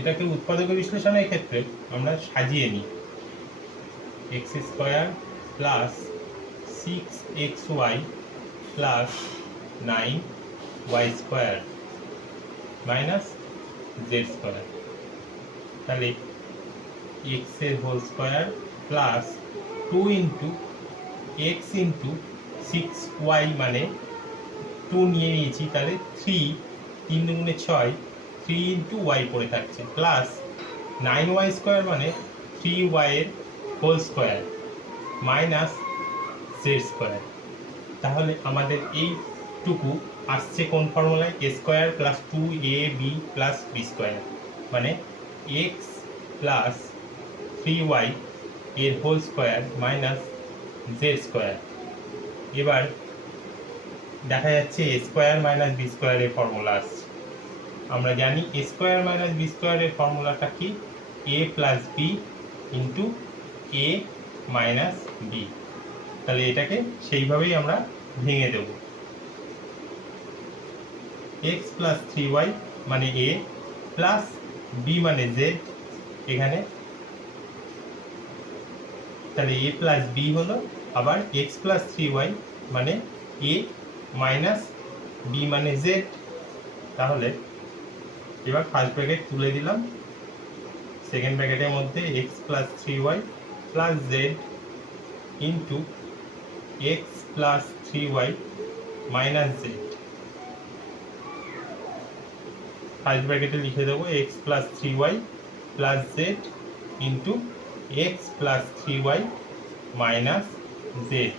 এটাকে উৎপাদক বিশ্লেষণের ক্ষেত্রে আমরা সাজিয়ে নিই। X square plus 6xy plus 9y square minus Z square. তাহলে এক্স এর whole square plus 2 into x into 6y মানে 2 নিয়ে নিয়েছি, তাহলে 3 3 দুগুণে 6, 3 ইন্টু ওয়াই পড়ে থাকছে, প্লাস 9y স্কোয়ার মানে 3y এর whole square minus Z square. তাহলে আমাদের এইটুকু আসছে কোন ফর্মুলায়? A square plus 2ab plus B square মানে এক্স প্লাস 3y এর whole square minus Z square. এবার দেখা যাচ্ছে এ স্কোয়ার মাইনাস বি স্কোয়ারের ফর্মুলা আসছে। আমরা জানি এ স্কোয়ার মাইনাস বি স্কোয়ারের ফর্মুলাটা কি? এ প্লাস বি ইন্টু এ মাইনাস বি। তাহলে এটাকে সেইভাবেই আমরা ভেঙে দেব। এক্স প্লাস 3y মানে এ প্লাস বি মানে জেড এখানে, তাহলে এ প্লাস বি হলো, আবার এক্স প্লাস 3y মানে এ মাইনাস বি মানে জেড। তাহলে এবার ফার্স্ট ব্র্যাকেট তুলে দিলাম, সেকেন্ড ব্র্যাকেটের মধ্যে X plus 3y plus Z into X plus 3y minus Z. First ব্র্যাকেটে লিখে দেবো X plus 3y plus Z into X plus 3y minus Z.